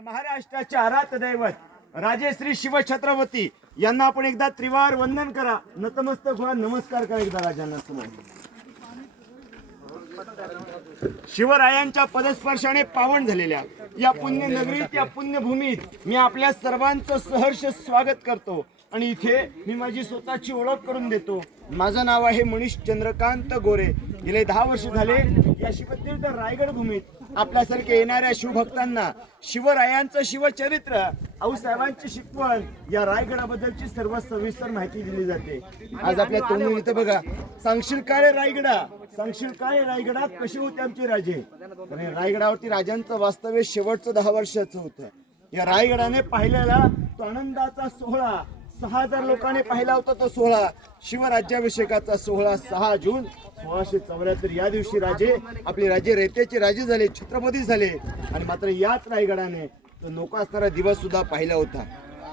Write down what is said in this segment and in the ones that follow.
या महाराष्ट्राचे आराध्य दैवत राजे श्री शिवछत्रपती यांना आपण एकदा त्रिवार वंदन करा, नतमस्तक व्हा, नमस्कार करा एकदा राजांना समोर. शिवरायांच्या पदस्पर्शाने पावन झालेल्या या पुण्य नगरीत, या पुण्यभूमीत मी आपल्या सर्वांचं सहर्ष स्वागत करतो आणि इथे मी माझी स्वतःची ओळख करून देतो. माझं नाव आहे मनीष चंद्रकांत गोरे. गेले 10 वर्ष झाले या शिवतीर्थ रायगड भूमीत आपल्यासारखे येणाऱ्या शिवभक्तांना शिवरायांचं शिवचरित्र, आऊसाहेबांची शिकवण, या रायगडाबद्दलची सर्व सविस्तर माहिती दिली जाते. आज आपल्या तोंडून इथं बघा, सांगशील काय रायगडा, सांगशील काय रायगडात कसे होते आमचे राजे. रायगडावरती राजांचं वास्तव्य शेवटचं 10 वर्षाचं होतं. या रायगडाने पाहिलेला तो आनंदाचा सोहळा, 6000 लोकांनी पाहिला होता तो सोहळा, शिवराज्याभिषेकाचा सोहळा 6 जून 1674 या दिवशी राजे आपले राजे रयतेचे राजे झाले, छत्रपती झाले. आणि मात्र याच रायगडाने तो नोका असणारा दिवस सुद्धा पाहिला होता.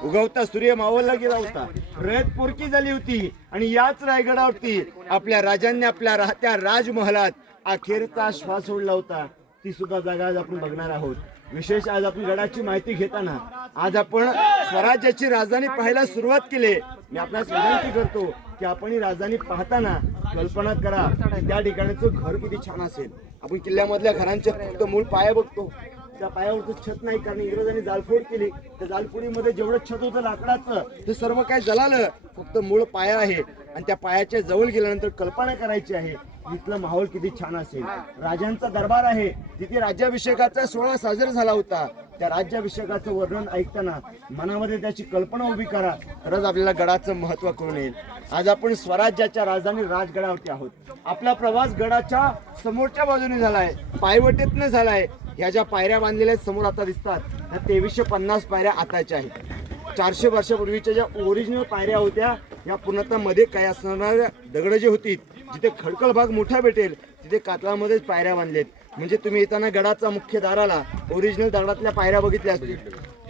उगवता सूर्य मावळला गेला होता, रयत पोरकी झाली होती आणि याच रायगडावरती आपल्या राजांनी आपल्या राहत्या राजमहालात अखेरचा श्वास सोडला होता. ती सुद्धा जागा आज आपण बघणार आहोत. विशेष आज आपण गडाची माहिती घेताना आज आपण स्वराज्याची राजधानी पाहायला सुरुवात केली. मी आपल्याला विनंती करतो की आपण ही राजधानी पाहताना कल्पना करा त्या ठिकाणचं घर किती छान असेल. आपण किल्ल्यामधल्या घरांचे फक्त मूळ पाया बघतो, त्या पायावरचं छत नाही, कारण इंग्रजांनी जाळफोड केली. त्या जाळफोडीमध्ये जेवढं छत होतं लाकडाचं ते सर्व काय जळालं, फक्त मूळ पाया आहे. आणि त्या पायाच्या जवळ गेल्यानंतर कल्पना करायची आहे इथलं माहोल किती छान असेल. राजांचा दरबार आहे, तिथे राज्याभिषेकाचा सोहळा साजरा झाला होता. त्या राज्याभिषेकाचं वर्णन ऐकताना मनामध्ये त्याची कल्पना उभी करा, तरच आपल्याला गडाचं महत्व कळून येईल. आज आपण स्वराज्याच्या राजधानी राजगडावरती आहोत. आपला प्रवास गडाच्या समोरच्या बाजूने झालाय, पायवटेतनं झालाय. ह्या ज्या पायऱ्या बांधलेल्या समोर आता दिसतात त्या 2350 पायऱ्या आताच्या आहेत. 400 वर्षापूर्वीच्या ज्या ओरिजिनल पायऱ्या होत्या या पूर्णतः मध्ये काय असणाऱ्या दगड जे होती, जिथे खडकळ भाग मोठा भेटेल तिथे कातळामध्येच पायऱ्या बांधलेत. म्हणजे तुम्ही येताना गडाचा मुख्य दाराला ओरिजिनल दगडातल्या पायऱ्या बघितल्या असतील,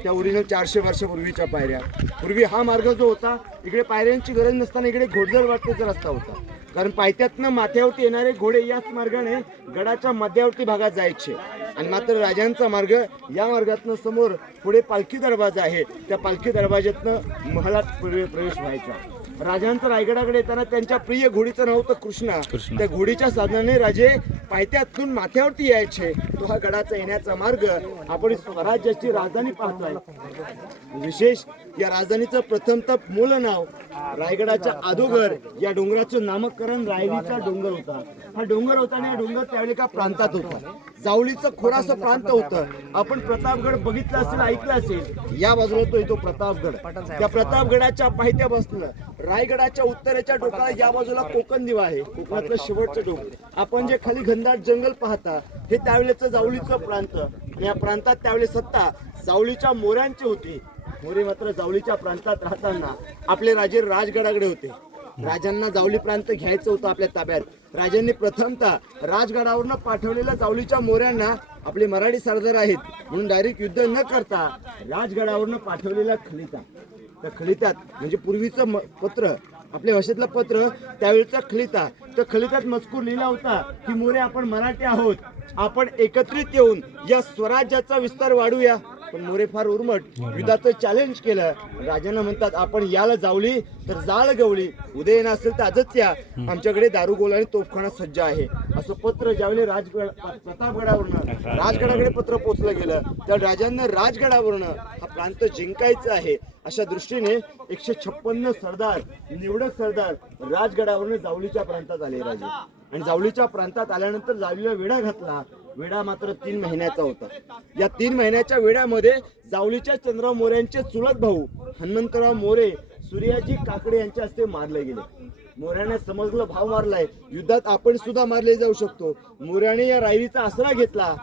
त्या ओरिजिनल 400 वर्षापूर्वीच्या पायऱ्या. पूर्वी हा मार्ग जो होता, इकडे पायऱ्यांची गरज नसताना इकडे घोडदळ वाटेचा रस्ता होता, कारण पायथ्यातनं माथ्यावरती येणारे घोडे याच मार्गाने गडाच्या मध्यावरती भागात जायचे. आणि मात्र राजांचा मार्ग या मार्गातनं समोर पुढे पालखी दरवाजा आहे, त्या पालखी दरवाज्यातनं महालात प्रवेश व्हायचा. राजांचं रायगडाकडे येताना त्यांच्या प्रिय घोडीचं नाव होतं कृष्णा. त्या घोडीच्या साधनाने राजे पायथ्यातून माथ्यावरती यायचे. तो हा गडाचा येण्याचा मार्ग आपण स्वराज्याची राजधानी पाहतोय. विशेष या राजधानीचं प्रथमतः मूळ नाव रायगडाच्या अगोदर या डोंगराचं नामकरण रायरीचा डोंगर होता. हा डोंगर होता आणि हा डोंगर त्यावेळी एका प्रांतात होता, जावळीचं खोराचं प्रांत होतं. आपण प्रतापगड बघितलं असेल, ऐकलं असेल. या बाजूला तो प्रतापगड. त्या प्रतापगडाच्या पायथ्या बसलं. रायगडाच्या उत्तरेच्या टोकाला या बाजूला कोकण दिवा आहे, कोकणातलं शेवटचं डोंगर. आपण जे खाली घनदाट जंगल पाहता हे त्यावेळेचं जावळीचं प्रांत. या प्रांतात त्यावेळेस सत्ता जावळीच्या मोऱ्यांची होती. मोरे मात्र जावळीच्या प्रांतात राहताना आपले राजे राजगडाकडे होते. राजांना जावली प्रांत घ्यायचं होतं आपल्या ताब्यात. राजांनी प्रथमतः राजगडावरनं पाठवलेल्या जावलीच्या मोऱ्यांना, आपले मराठी सरदार आहेत म्हणून डायरेक्ट युद्ध न करता राजगडावरनं पाठवलेल्या खलिता, त्या खलितात म्हणजे पूर्वीचं पत्र, आपल्या भाषेतलं पत्र, त्यावेळेचा खलिता. त्या खलितात मजकूर लिहिला होता की मोरे आपण मराठी आहोत, आपण एकत्रित येऊन या स्वराज्याचा विस्तार वाढूया. पण मोरे फार उर्मट, युद्धाचं चॅलेंज केलं. राजांना म्हणतात आपण याला जावली तर जाळ गवळी, उद्या येणं असेल तर आजच या, आमच्याकडे दारुगोळा आणि तोफखाना सज्ज आहे. असं पत्र ज्यावेळी प्रतापगडावरनं राजगडाकडे पत्र पोचलं गेलं, त्या राजांना राजगडावरनं हा प्रांत जिंकायचा आहे अशा दृष्टीने 156 सरदार, निवडक सरदार राजगडावरनं जावलीच्या प्रांतात आले राजे. आणि जावलीच्या प्रांतात आल्यानंतर जावलीला वेढा घातला. वेढा मात्र 3 महिन्याचा होता. या 3 महिन्याच्या वेढ्यामध्ये जावलीच्या चंद्रराव मोऱ्यांचे चुलत भाऊ हनुमंतराव मोरे, सूर्याजी काकडे यांच्या हस्ते मारले गेले. मोऱ्याने समजलं भाव मारलाय, युद्धात आपण सुद्धा मारले जाऊ शकतो. मोऱ्याने या रायरीचा आसरा घेतला.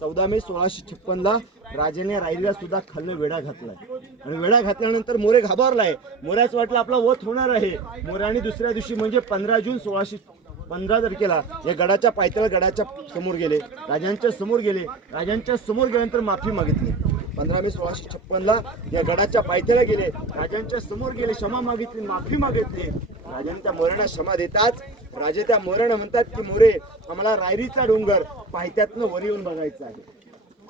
14 मे 1656 राजाने रायरीला सुद्धा खाल्लं वेढा घातलाय. आणि वेढा घातल्यानंतर मोरे घाबरलाय. मोऱ्याच वाटलं आपला वध होणार आहे. मोऱ्याने दुसऱ्या दिवशी म्हणजे 15 जून 1615 तारखेला या गडाच्या पायथ्याला गडाच्या समोर गेले, राजांच्या समोर गेले. राजांच्या समोर गेल्यानंतर माफी मागितली. 15 मे 1656 या गडाच्या पायथ्याला गेले, राजांच्या समोर गेले, क्षमा मागितली, माफी मागितली. राजांनी त्या मोऱ्यांना क्षमा देताच राजे त्या मोऱ्यांना म्हणतात की मोरे, आम्हाला रायरीचा डोंगर पायथ्यातनं वर येऊन बघायचा आहे.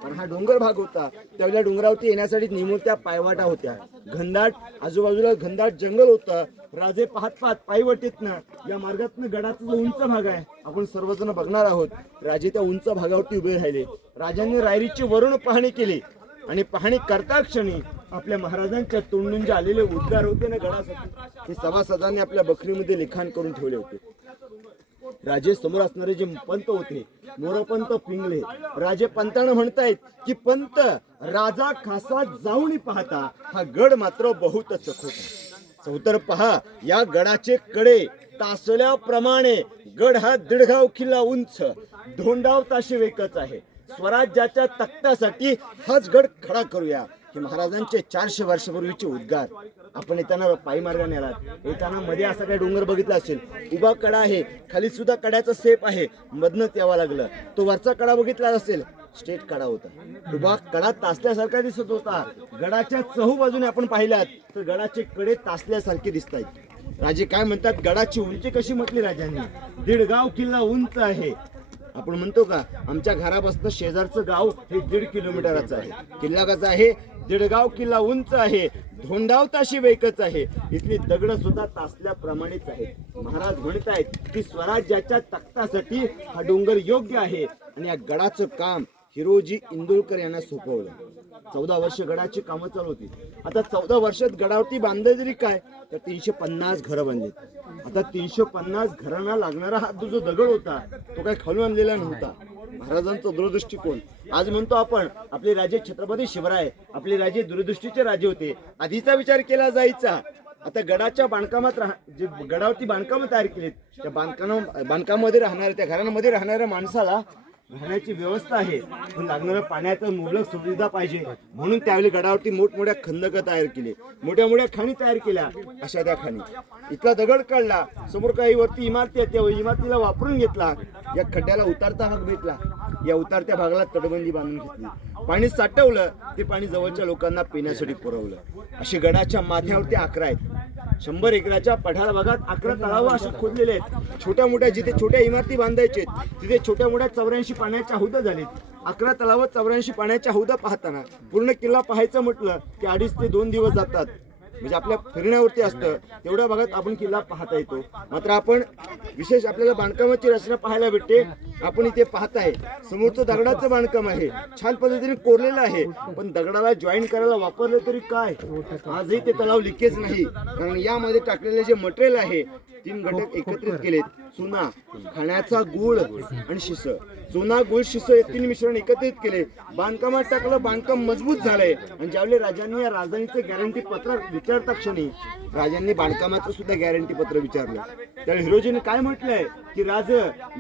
पण हा डोंगर भाग होता. त्यावेळेला डोंगरावरती येण्यासाठी निमुळत्या पायवाटा होत्या. घनदाट आजूबाजूला घनदाट जंगल होतं. राजे पाहत पाहत पायवाटेतनं या मार्गातनं गडाचा जो उंच भाग आहे आपण सर्वजण बघणार आहोत. राजे त्या उंच भागावरती उभे राहिले. राजांनी रायरीची वरुण पाहणी केली आणि पाहणी करता क्षणी आपल्या महाराजांच्या तोंडून जे आलेले उद्गार होते ना गडासाठी ते सभासदांनी आपल्या बखरीमध्ये लिखाण करून ठेवले होते. राजे समोर असणारे जे पंत होते मोरपंत पिंगळे राजे पंतांना म्हणतायत की पंत राजा खासा जाऊन पाहता हा गड मात्र बहुत चखोटा. चौतर पहा या गडाचे कडे तासल्याप्रमाणे गड हा 1.5 गाव किल्ला उंच धोंडाव ताशी वेकच आहे. स्वराज्याच्या तख्तासाठी हाच गड खडा करूया. हे महाराजांचे 400 वर्षापूर्वीचे उद्गार. आपण येताना पायी मार्गाने आलात येताना मध्ये असा काही डोंगर बघितला असेल. उभा कडा आहे खाली सुद्धा कड्याचा सेप आहे मधनच यावं लागलं. तो वरचा कडा बघितला असेल स्टेट कडा होता. उभा कडा तासल्यासारखा दिसत होता. गडाच्या चहूबाजूने आपण पाहिलात तर गडाचे कडे तासल्यासारखे दिसत आहेत. राजे काय म्हणतात गडाची उंची कशी म्हटली राजांनी 1.5 गाव किल्ला उंच आहे. आपण म्हणतो का आमच्या घरापासून शेजारचं गाव हे 1.5 किलोमीटरचं आहे. किल्ला कसा आहे 1.5 गाव किल्ला उंच आहे धोंडाव ताशी वेकच आहे. इथली दगड सुद्धा तासल्याप्रमाणेच आहे. महाराज म्हणतायत की स्वराज्याच्या तख्तासाठी हा डोंगर योग्य आहे आणि या गडाचं काम हिरोजी इंदोरकर यांना सोपवलं. 14 वर्ष गडाची कामं चालू होती. आता 14 वर्षात गडावरती बांधले तरी काय तर 350 घरं बांधली. आता 350 घरांना लागणारा हा जो दगड होता तो काय खालून आणलेला नव्हता. महाराजांचा दूरदृष्टिकोन. आज म्हणतो आपण आपले राजे छत्रपती शिवराय आपले राजे दूरदृष्टीचे राजे होते. आधीचा विचार केला जायचा. आता गडाच्या बांधकामात जे गडावरती बांधकाम तयार केलीत त्या बांधकामामध्ये राहणाऱ्या त्या घरांमध्ये राहणाऱ्या माणसाला राहण्याची व्यवस्था आहे पण लागणारं पाण्याचं मुबलक सुविधा पाहिजे म्हणून त्यावेळी गडावरती मोठमोठ्या खंदक तयार केले मोठ्या मोठ्या खाणी तयार केल्या. अशा त्या खाणी इथला दगड काढला समोर काही वरती इमारती आहेत त्या इमारतीला वापरून घेतला. या खड्ड्याला उतारता भाग भेटला. या उतारत्या भागाला तटबंदी बांधून घेतली. पाणी साठवलं ते पाणी जवळच्या लोकांना पिण्यासाठी पुरवलं. अशी गडाच्या माथ्यावरती 11 आहेत. 100 एकराच्या पठार भागात 11 तलाव असे खोदलेले आहेत. छोट्या मोठ्या जिथे छोट्या इमारती बांधायचे तिथे छोट्या मोठ्या 84 पाण्याच्या हौद झालेत. 11 तलावात 84 पाण्याच्या हौद पाहताना पूर्ण किल्ला पाहायचं म्हटलं की 2.5 ते 2 दिवस जातात. म्हणजे आपल्या फिरण्यावरती असतं तेवढ्या भागात आपण किल्ला पाहता येतो. मात्र आपण विशेष आपल्याला बांधकामाची रचना पाहायला भेटते. आपण इथे पाहताय समोरचं दगडाचं बांधकाम आहे छान पद्धतीने कोरलेलं आहे पण दगडाला जॉईन करायला वापरलं तरी काय आजही ते तलाव लिकेज नाही. कारण यामध्ये टाकलेले जे मटेरियल आहे 3 घटक एकत्रित केलेत. चुना खाण्याचा गूळ आणि शिस. चुना गुळ शिस हे 3 मिश्रण एकत्रित केले. बांधकामात टाकलं बांधकाम मजबूत झालंय. आणि ज्यावेळी राजांनी या राजधानीचं गॅरंटी पत्र विचारता क्षणी राजांनी बांधकामाचं सुद्धा गॅरंटी पत्र विचारलं. त्यावेळी हिरोजीने काय म्हटलंय की राज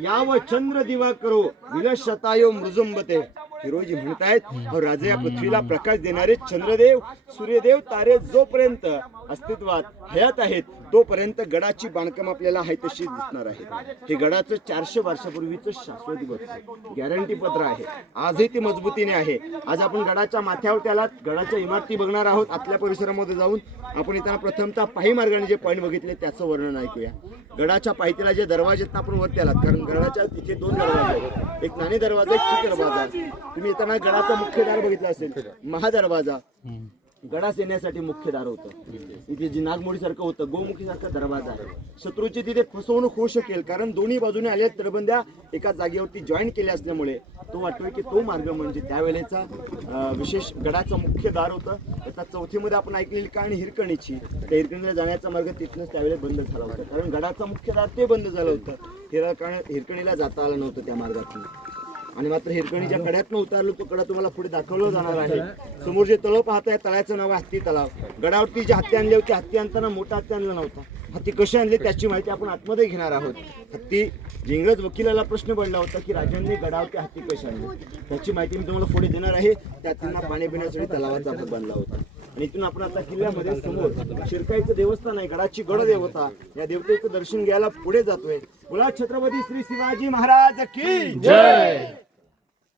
याव चंद्र दिवा करो विलशतायो मृजुंबते. हिरोजी म्हणतायत राजा या पृथ्वीला प्रकाश देणारे चंद्रदेव सूर्यदेव तारे जोपर्यंत अस्तित्वात हयात आहेत तोपर्यंत गडाची बांधकाम आपल्याला आहे तशी दिसणार आहे. हे गडाचं 400 वर्षापूर्वीचं शाश्वती गॅरंटी पत्र आहे. आजही ती मजबूतीने आहे. आज आपण गडाच्या माथ्यावर त्याला गडाच्या इमारती बघणार आहोत. आतल्या परिसरामध्ये जाऊन आपण येताना प्रथमतः पायी मार्गाने जे पॉईंट बघितले त्याचं वर्णन ऐकूया. गडाच्या पायथ्याला जे दरवाजे आहेत आपण वरती आलात कारण गडाच्या तिथे 2 दरवाजे आहेत. एक नाणी दरवाजा एक चिक दरवाजा. तुम्ही येताना गडाचा मुख्य दार बघितला असेल महादरवाजा गडास येण्यासाठी मुख्य दार होतं. इथे जी नागमोडी सारखं होतं गोमुखी सारखा दरवाजा आहे. शत्रूची तिथे फसवणूक होऊ शकेल कारण दोन्ही बाजूने आलेल्या तटबंद्या एका जागेवरती जॉईन केल्या असल्यामुळे तो वाटतोय की तो मार्ग म्हणजे त्यावेळेचा विशेष गडाचं मुख्य दार होतं. त्याचा चौथीमध्ये आपण ऐकलेली कहाणी हिरकणीची. त्या हिरकणीला जाण्याचा मार्ग तिथूनच त्यावेळेस बंद झाला होता कारण गडाचा मुख्य दार ते बंद झालं होतं. हिरकणीला जाता आलं नव्हतं त्या मार्गातून. आणि मात्र हिरकणीच्या कड्यातनं उतारलो तो कडा तुम्हाला पुढे दाखवलं जाणार आहे. समोर जे तलाव पाहताय तळ्याचं नाव हत्ती तलाव. गडावरती जे हत्ती आणले होते हत्ती आणताना मोठा हत्ती आणला नव्हता. हत्ती कसे आणले त्याची माहिती आपण आतमध्ये घेणार आहोत. हत्ती इंग्रज वकिलाला प्रश्न पडला होता की राजांनी गडावरती हत्ती कसे आणले त्याची माहिती मी तुम्हाला पुढे देणार आहे. त्यात त्यांना पाणी पिण्यासाठी तलावाचा भाग बांधला होता. आणि इथून आपण आता किल्ल्यामध्ये समोर शिरकाईचं देवस्थान आहे गडाची गड देवता या देवतेचं दर्शन घ्यायला पुढे जातोय. बोला छत्रपती श्री शिवाजी महाराज की जय.